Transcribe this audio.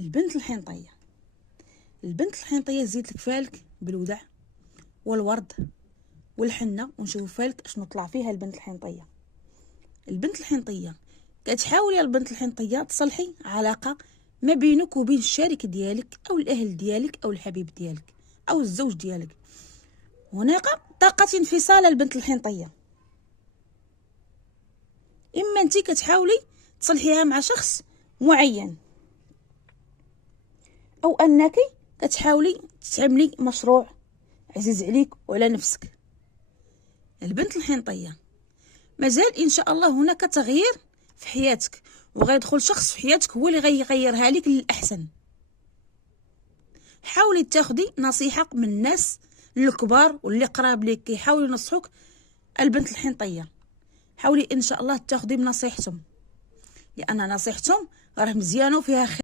البنت الحنطيه. البنت الحنطيه زيد لك فالك بالودع والورد والحنه، ونشوفها لك شنو طلع فيها البنت الحنطيه. البنت الحنطيه كتحاولي البنت الحنطيه تصلحي علاقه ما بينك وبين الشريك ديالك او الاهل ديالك او الحبيب ديالك او الزوج ديالك. هناك طاقه انفصال البنت الحنطيه، اما انت كتحاولي تصلحيها مع شخص معين، او انك كتحاولي تعملي مشروع عزيز عليك وعلى نفسك. البنت الحنطيه مازال ان شاء الله هناك تغيير في حياتك، وغيدخل شخص في حياتك هو اللي غيغيرها لك للاحسن. حاولي تاخدي نصيحه من الناس الكبار واللي قراب ليك كيحاولوا ينصحوك. البنت الحنطيه حاولي ان شاء الله تاخدي بنصيحتهم، لان نصيحتهم راه مزيانه وفيها خير.